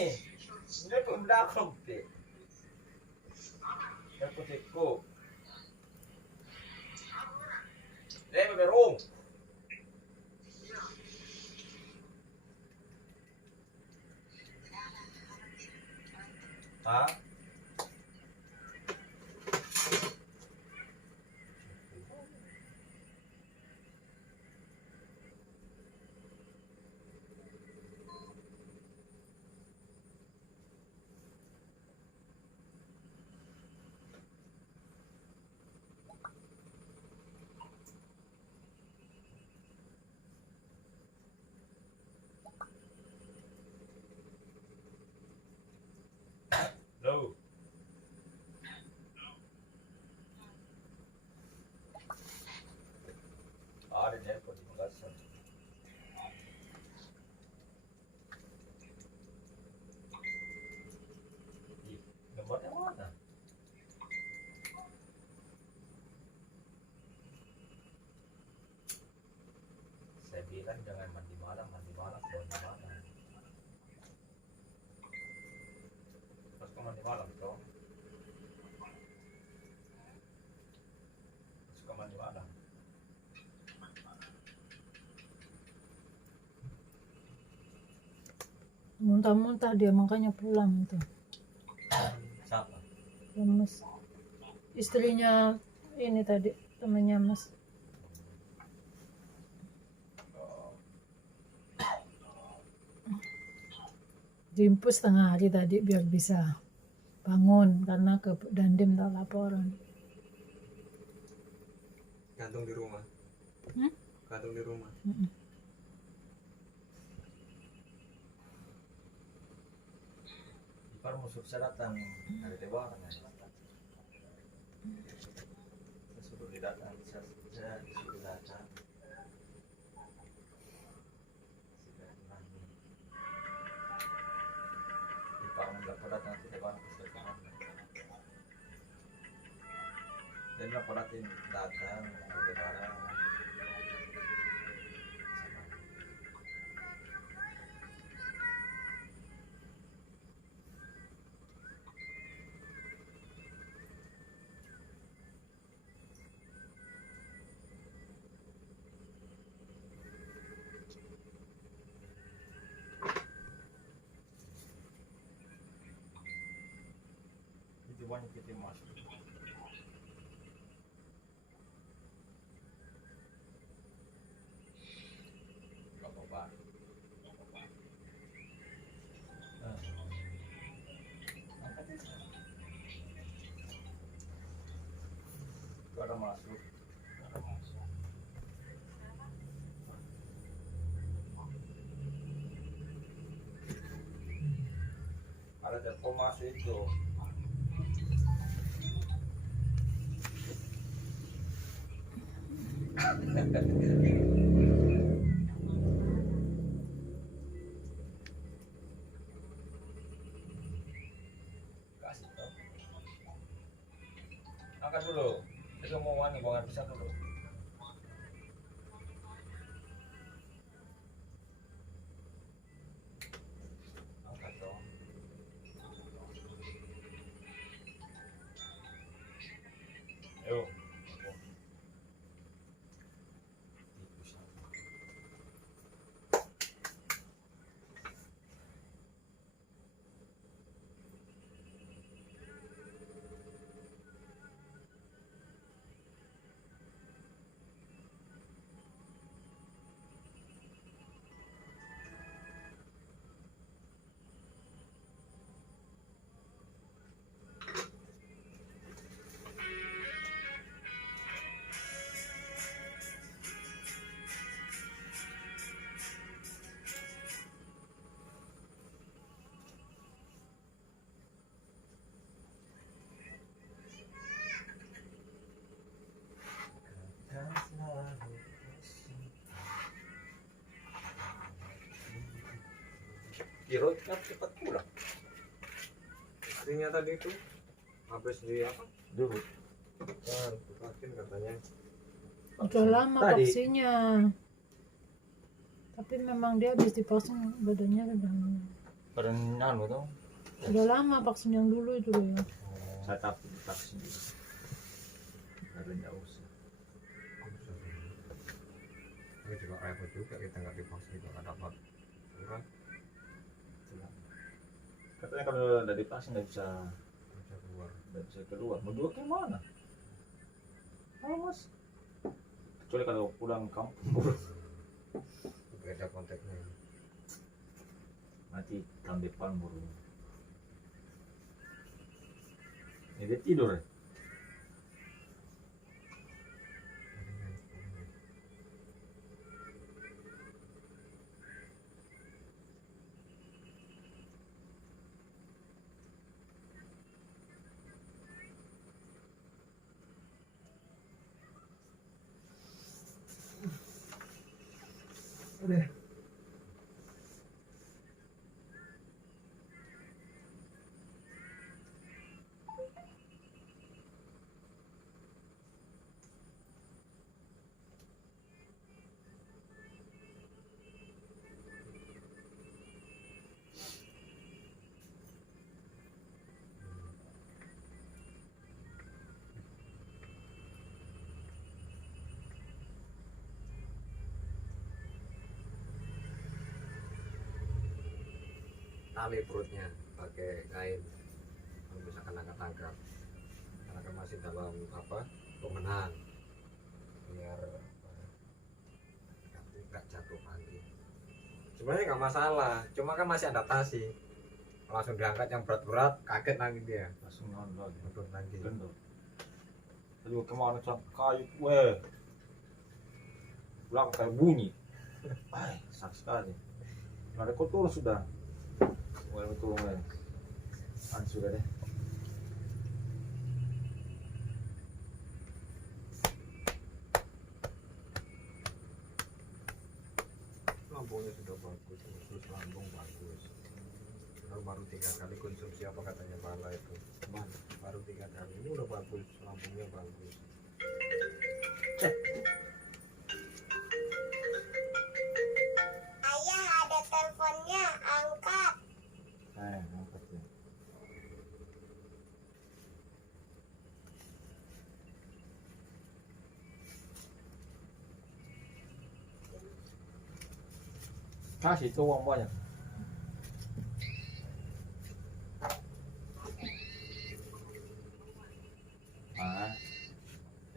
Hindi po mlakog ti. Naputik ko. Hindi, maberong. Ha? Hello. Ada niya po di magasan. Gambar yang mana? Saya bilang jangan mandi malam, mandi malam. Terus kau mandi malam dong. Terus kau mandi malam. Muntah-muntah dia makanya pulang itu. Siapa? Ya, Mas. Istrinya ini tadi temannya Mas. Diimpus setengah hari tadi biar bisa bangun karena ke Dandim tahu laporan. Gantung di rumah. Gantung di rumah. Ipar musuh saya datang dari Dewa kan ya. Saya suruh didatang, saya disuruh datang. Ipar mau datang ke Dewa ke sekolah. Dan lapor datang ke Dewa. Itu banyak kita masuk. Gak apa-apa. Angkat aja. Gak ada masuk. Ada telepon masuk itu. Kasih tau. Angkat dulu. Itu mau wani banget bisa dulu. Angkat dong. Ayo. Kiro cepat pulang. Istrinya tadi itu habis di apa? Dulu. Kan, vaksin katanya. Udah lama Tadi. vaksinnya. Tapi memang dia habis dipasang badannya udah Pada anu tuh, Udah lama vaksin yang dulu itu loh ya. saya takut vaksin itu. Karena nggak usah. Tapi juga repot juga kita nggak divaksin juga nggak dapat surat Katanya kalau udah divaksin nggak bisa keluar. Mau dua ke mana? Mas. Kecuali kalau pulang kampung Beda konteksnya. nanti tahun depan baru. Ini dia tidur ya? Udah. Tali perutnya pakai kain kalau misalkan angkat tangkap karena kan masih dalam apa pemenahan biar nggak jatuh lagi. Sebenarnya nggak masalah, cuma kan masih adaptasi. Langsung diangkat yang berat-berat kaget lagi dia Langsung nonton. mundur lagi. Gendut. Aduh kemana cak kayu, weh. Pulang kayak bunyi. Sakit sekali. Ada kotor sudah. Mulai betul mulai. Sudah deh. Lambungnya sudah bagus, terus lambung bagus. Baru 3 kali konsumsi apa katanya Bala itu. Baru 3 kali ini udah bagus, lambungnya bagus. Ayah ada teleponnya, angkat. Angkat ya. Kasih itu uang banyak.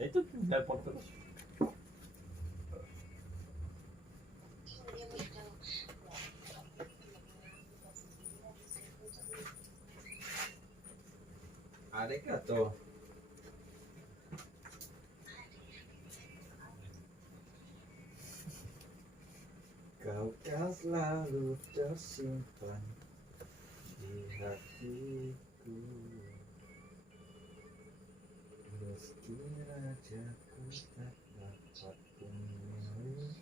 Itu telepon terus. Adik atau kau kan selalu tersimpan di hatiku. Meski rajaku tak dapat memiliki.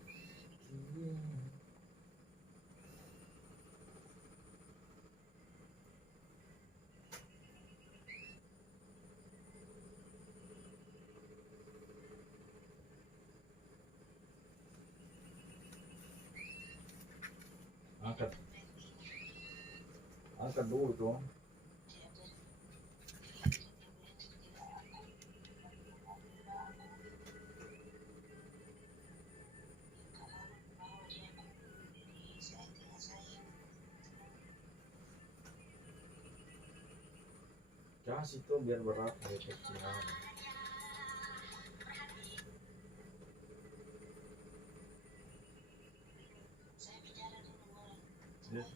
Angkat dulu dong. Kasih itu biar berat dari kecil. Yes.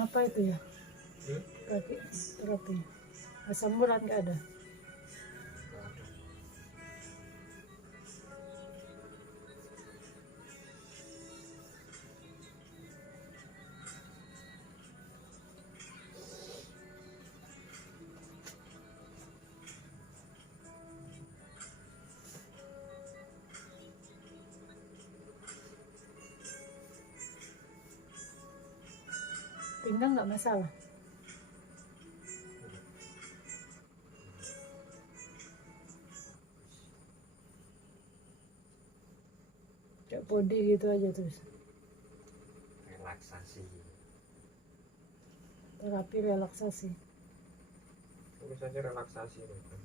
Kenapa itu ya? Kaki terapi. Asam urat nggak ada. Nggak ada. Pinggang nggak masalah. Kayak body gitu aja terus. Relaksasi. Terapi relaksasi. Tulis saja relaksasi itu.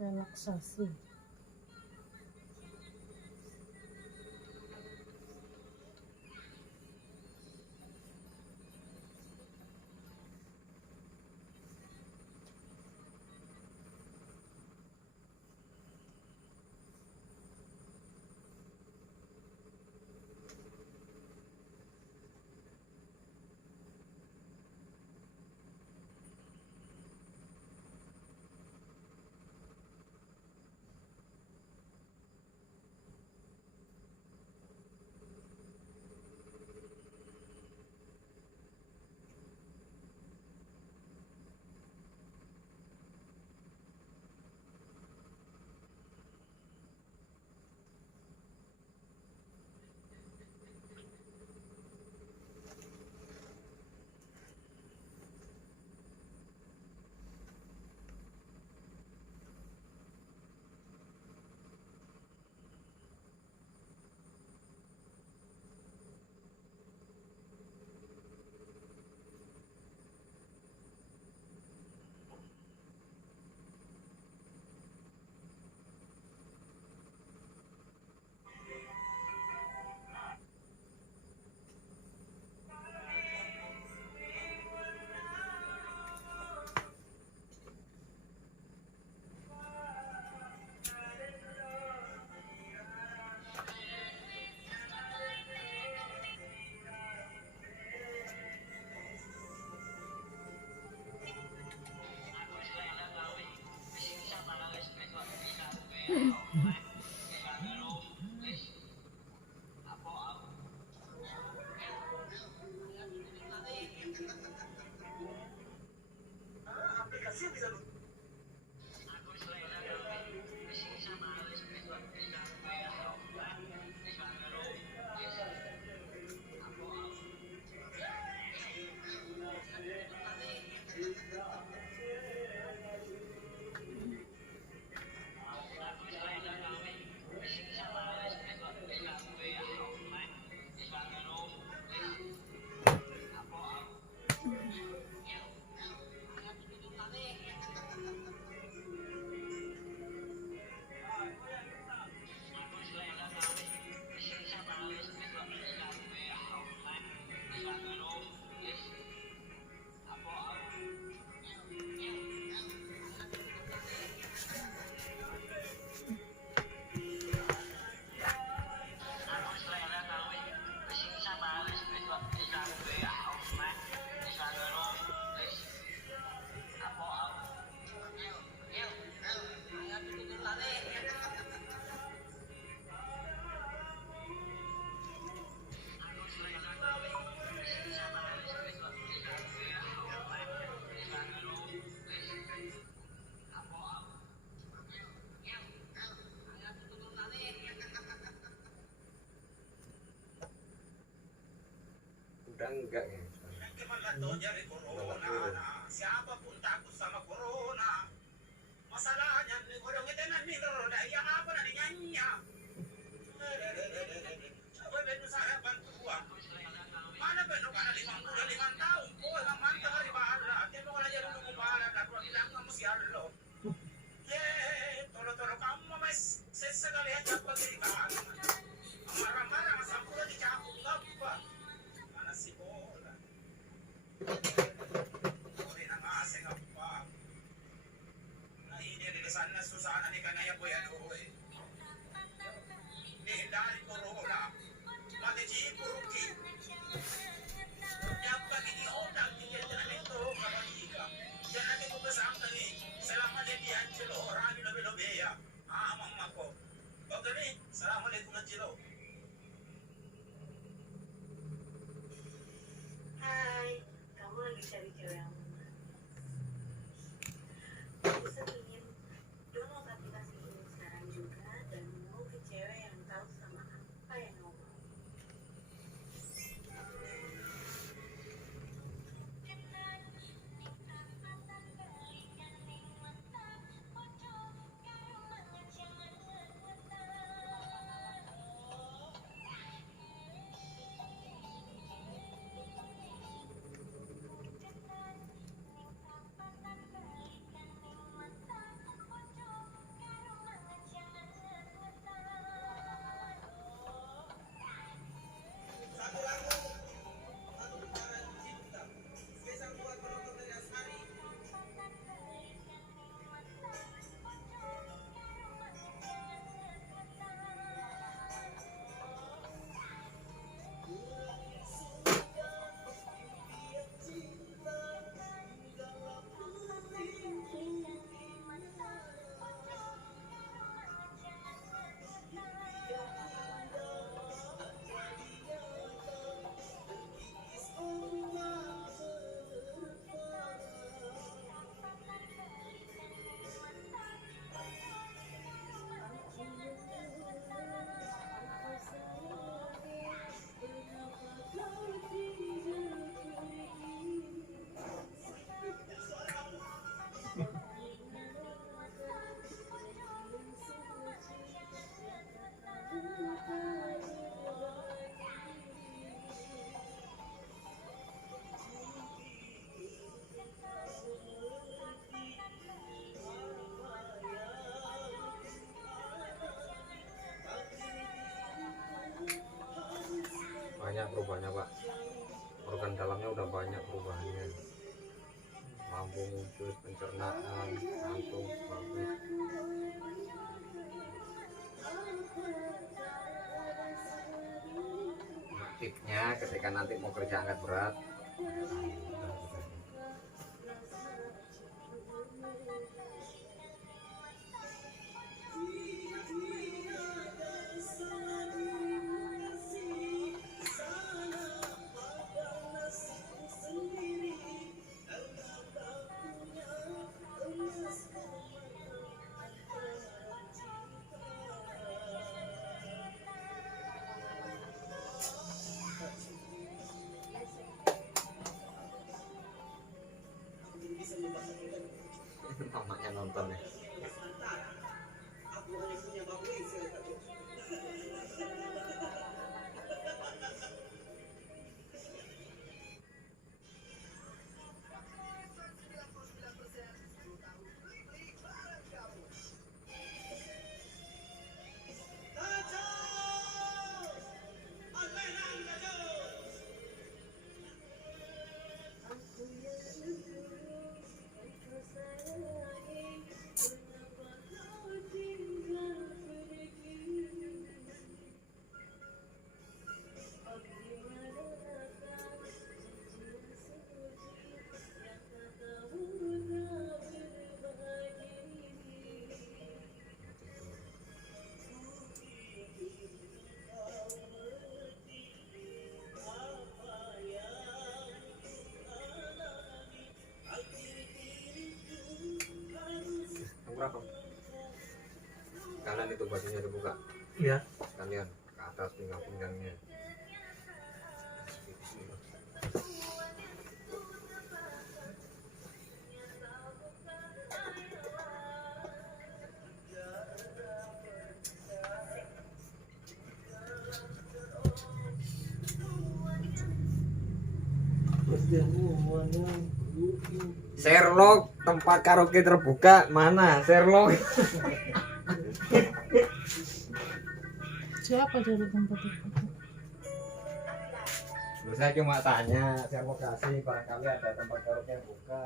Relaksasi. Udah enggak ya? Dari corona, siapapun takut sama corona. Masalahnya nih orang itu nih roda yang apa nih nyanyi. Coba betul saya bantuan. Mana betul karena 55 tahun, oh yang mantap hari bahasa. Dia mau aja dulu kepala, dan gua bilang kamu si Allah. Tolo-tolo kamu mas sesekali aja pagirikan. Marah-marah sama pulau di perubahannya. Lambung terus pencernaan, jantung bagus. Tipsnya ketika nanti mau kerja angkat berat, mamanya nonton ya. Berapa? Kalian itu bajunya dibuka. Iya. Sekalian ke atas pinggang-pinggangnya. Sherlock, tempat karaoke terbuka mana? Sherlock. Siapa dari tempat itu? Saya cuma tanya, saya mau kasih barangkali ada tempat karaoke yang buka.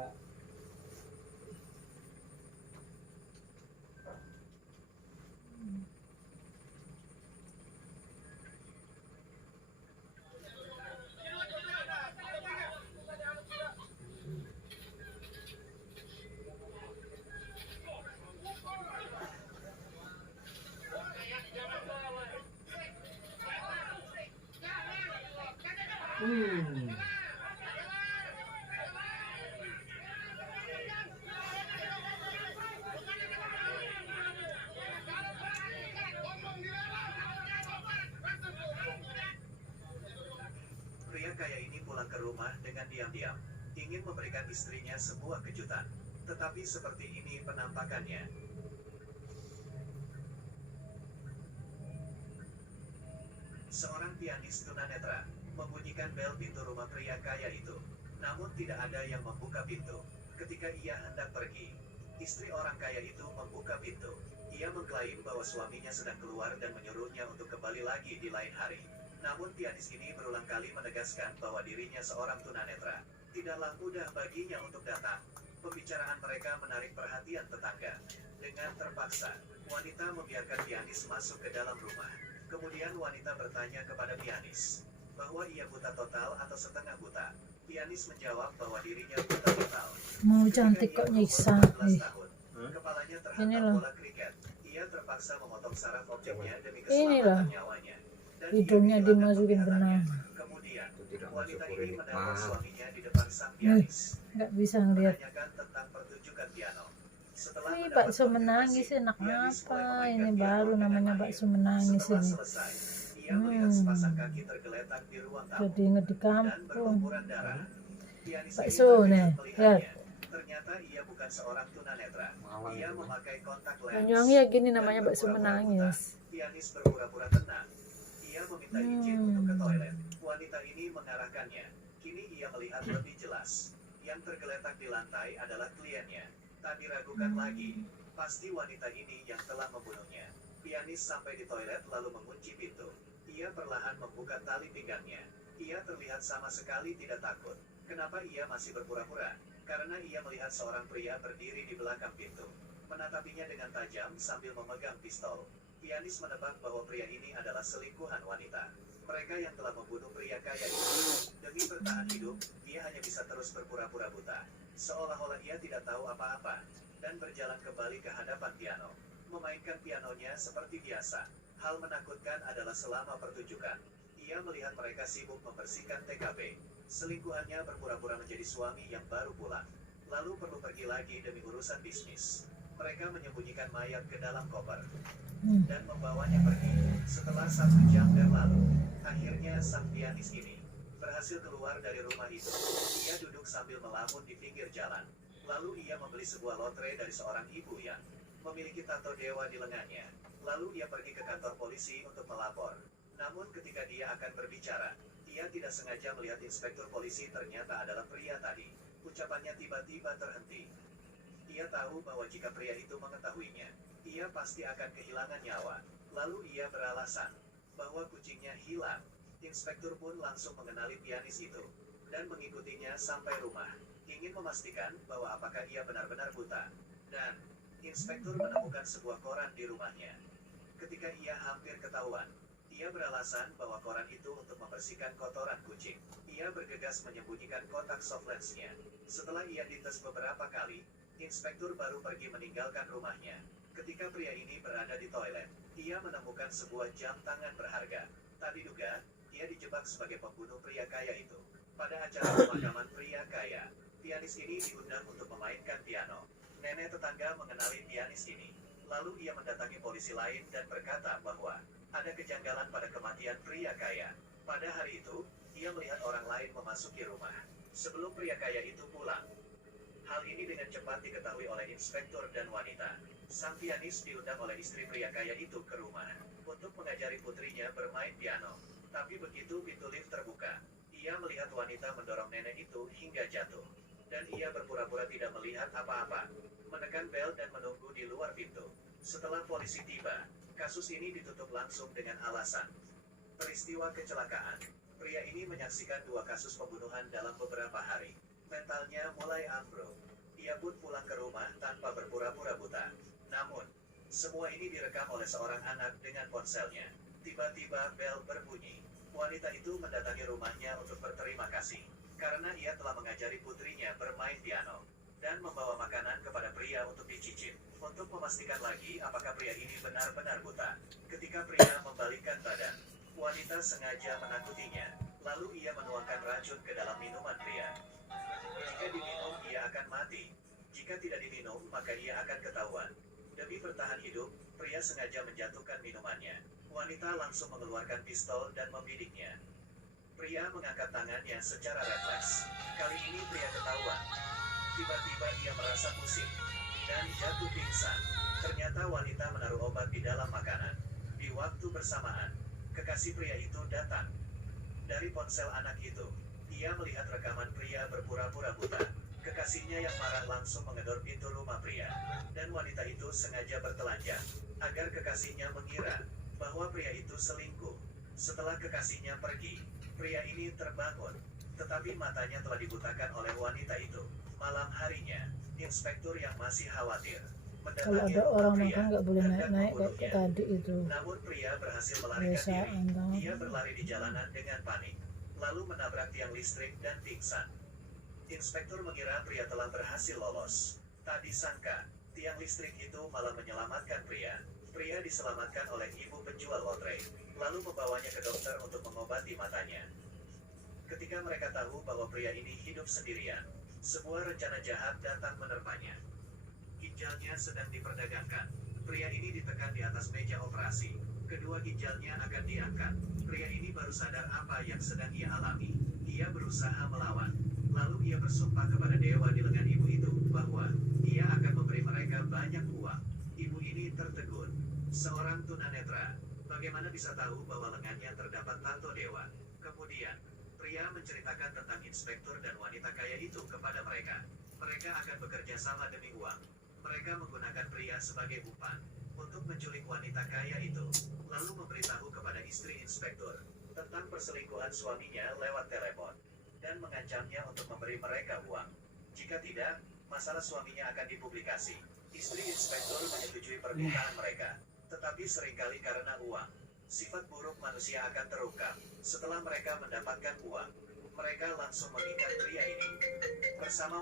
Pria kaya ini pulang ke rumah dengan diam-diam, ingin memberikan istrinya sebuah kejutan. Tetapi seperti ini penampakannya. Seorang pianis tunanetra membunyikan bel pintu rumah pria kaya itu. Namun tidak ada yang membuka pintu. Ketika ia hendak pergi, istri orang kaya itu membuka pintu. Ia mengklaim bahwa suaminya sedang keluar dan menyuruhnya untuk kembali lagi di lain hari. Namun pianis ini berulang kali menegaskan bahwa dirinya seorang tunanetra. Tidaklah mudah baginya untuk datang. Pembicaraan mereka menarik perhatian tetangga. Dengan terpaksa, wanita membiarkan pianis masuk ke dalam rumah. Kemudian wanita bertanya kepada pianis bahwa ia buta total atau setengah buta. Pianis menjawab bahwa dirinya buta total. Mau cantik kok nyiksa. 14 tahun. Kepalanya Ini terhantam loh. bola kriket. Ia terpaksa memotong saraf objeknya demi Ini loh. keselamatan nyawanya. Dan Hidungnya ia kehilangan dimasukin penglihatannya. benang. Kemudian, Itu tidak wanita mensyukuri ini menelpon nikmat. suaminya di depan sang pianis. Nggak bisa ngeliat. Menanyakan tentang pertunjukan piano. Setelah Ini mendapat bakso menangis konfirmasi, enak pianis apa? mulai Ini memainkan baru piano namanya dengan bakso mahir. menangis Setelah ini. selesai, ia melihat sepasang kaki tergeletak di ruang tamu Jadi inget di dan kampung. berlumuran darah. Pianis ini Bakso terkejut nih, melihatnya. lihat. Ternyata ia bukan seorang tunanetra. Malang Ia itu. memakai kontak lens. Banyuwangi ya gini dan namanya bakso berpura-pura menangis. buta. Pianis berpura-pura tenang. Ia meminta izin untuk ke toilet. Wanita ini mengarahkannya. Kini ia melihat lebih jelas. Yang tergeletak di lantai adalah kliennya. Tak diragukan lagi. Pasti wanita ini yang telah membunuhnya. Pianis sampai di toilet lalu mengunci pintu. Ia perlahan membuka tali pinggangnya. Ia terlihat sama sekali tidak takut. Kenapa ia masih berpura-pura? Karena ia melihat seorang pria berdiri di belakang pintu, menatapinya dengan tajam sambil memegang pistol. Pianis menebak bahwa pria ini adalah selingkuhan wanita. Mereka yang telah membunuh pria kaya itu. Demi bertahan hidup, ia hanya bisa terus berpura-pura buta, seolah-olah ia tidak tahu apa-apa, dan berjalan kembali ke hadapan piano, memainkan pianonya seperti biasa. Hal menakutkan adalah selama pertunjukan, ia melihat mereka sibuk membersihkan TKP. Selingkuhannya berpura-pura menjadi suami yang baru pulang, lalu perlu pergi lagi demi urusan bisnis. Mereka menyembunyikan mayat ke dalam koper dan membawanya pergi. Setelah 1 jam berlalu, akhirnya sang pianis ini berhasil keluar dari rumah itu. Ia duduk sambil melamun di pinggir jalan. Lalu ia membeli sebuah lotre dari seorang ibu yang memiliki tato dewa di lengannya. Lalu ia pergi ke kantor polisi untuk melapor. Namun ketika dia akan berbicara, ia tidak sengaja melihat inspektur polisi ternyata adalah pria tadi. Ucapannya tiba-tiba terhenti. Ia tahu bahwa jika pria itu mengetahuinya, ia pasti akan kehilangan nyawa. Lalu ia beralasan bahwa kucingnya hilang. Inspektur pun langsung mengenali pianis itu dan mengikutinya sampai rumah, ingin memastikan bahwa apakah ia benar-benar buta. Dan inspektur menemukan sebuah koran di rumahnya. Ketika ia hampir ketahuan, ia beralasan bahwa koran itu untuk membersihkan kotoran kucing. Ia bergegas menyembunyikan kotak softlensnya. Setelah ia dites beberapa kali, inspektur baru pergi meninggalkan rumahnya. Ketika pria ini berada di toilet, ia menemukan sebuah jam tangan berharga. Tak diduga, ia dijebak sebagai pembunuh pria kaya itu. Pada acara pemakaman pria kaya, pianis ini diundang untuk memainkan piano. Nenek tetangga mengenali pianis ini. Lalu ia mendatangi polisi lain dan berkata bahwa ada kejanggalan pada kematian pria kaya. Pada hari itu, ia melihat orang lain memasuki rumah sebelum pria kaya itu pulang. Hal ini dengan cepat diketahui oleh inspektur dan wanita. Sang pianis diundang oleh istri pria kaya itu ke rumah untuk mengajari putrinya bermain piano. Tapi begitu pintu lift terbuka, ia melihat wanita mendorong nenek itu hingga jatuh. Dan ia berpura-pura tidak melihat apa-apa, menekan bel dan menunggu di luar pintu. Setelah polisi tiba, kasus ini ditutup langsung dengan alasan peristiwa kecelakaan. Pria ini menyaksikan 2 kasus pembunuhan dalam beberapa hari. Mentalnya mulai ambruk. Ia pun pulang ke rumah tanpa berpura-pura buta. Namun, semua ini direkam oleh seorang anak dengan ponselnya. Tiba-tiba bel berbunyi. Wanita itu mendatangi rumahnya untuk berterima kasih karena ia telah mengajari putrinya bermain piano dan membawa makanan kepada pria untuk dicicip. Untuk memastikan lagi apakah pria ini benar-benar buta, ketika pria membalikkan badan, wanita sengaja menakutinya. Lalu ia menuangkan racun ke dalam minuman pria. Jika diminum, ia akan mati. Jika tidak diminum, maka ia akan ketahuan. Demi bertahan hidup, pria sengaja menjatuhkan minumannya. Wanita langsung mengeluarkan pistol dan membidiknya. Pria mengangkat tangannya secara refleks. Kali ini pria ketahuan. Tiba-tiba ia merasa pusing dan jatuh pingsan. Ternyata wanita menaruh obat di dalam makanan. Di waktu bersamaan, kekasih pria itu datang. Dari ponsel anak itu, ia melihat rekaman pria berpura-pura buta. Kekasihnya yang marah langsung mengedor pintu rumah pria. Dan wanita itu sengaja bertelanjang agar kekasihnya mengira bahwa pria itu selingkuh. Setelah kekasihnya pergi, pria ini terbangun, tetapi matanya telah dibutakan oleh wanita itu. Malam harinya, inspektur yang masih khawatir Kalau mendatangi ada rumah orang pria makan nggak boleh dan naik-naik kayak membunuhnya. tadi itu. Namun pria berhasil melarikan diri. Biasaan banget. Ia berlari di jalanan dengan panik, lalu menabrak tiang listrik dan pingsan. Inspektur mengira pria telah berhasil lolos. Tak disangka, tiang listrik itu malah menyelamatkan pria. Pria diselamatkan oleh ibu penjual lotre, lalu membawanya ke dokter untuk mengobati matanya. Ketika mereka tahu bahwa pria ini hidup sendirian, sebuah rencana jahat datang menerpanya. Ginjalnya sedang diperdagangkan. Pria ini ditekan di atas meja operasi. Kedua ginjalnya akan diangkat. Pria ini baru sadar apa yang sedang ia alami. Ia berusaha melawan. Lalu ia bersumpah kepada dewa di lengan ibu itu bahwa ia akan memberi mereka banyak uang. Ibu ini tertegun. Seorang tunanetra, bagaimana bisa tahu bahwa lengannya terdapat tato dewa? Kemudian, pria menceritakan tentang inspektur dan wanita kaya itu kepada mereka. Mereka akan bekerja sama demi uang. Mereka menggunakan pria sebagai umpan untuk menculik wanita kaya itu, lalu memberitahu kepada istri inspektur tentang perselingkuhan suaminya lewat telepon. dan mengancamnya untuk memberi mereka uang. Jika tidak, masalah suaminya akan dipublikasi. Istri inspektur menyetujui permintaan mereka, tetapi seringkali karena uang, sifat buruk manusia akan terungkap. Setelah mereka mendapatkan uang, mereka langsung mengikat pria ini. Bersama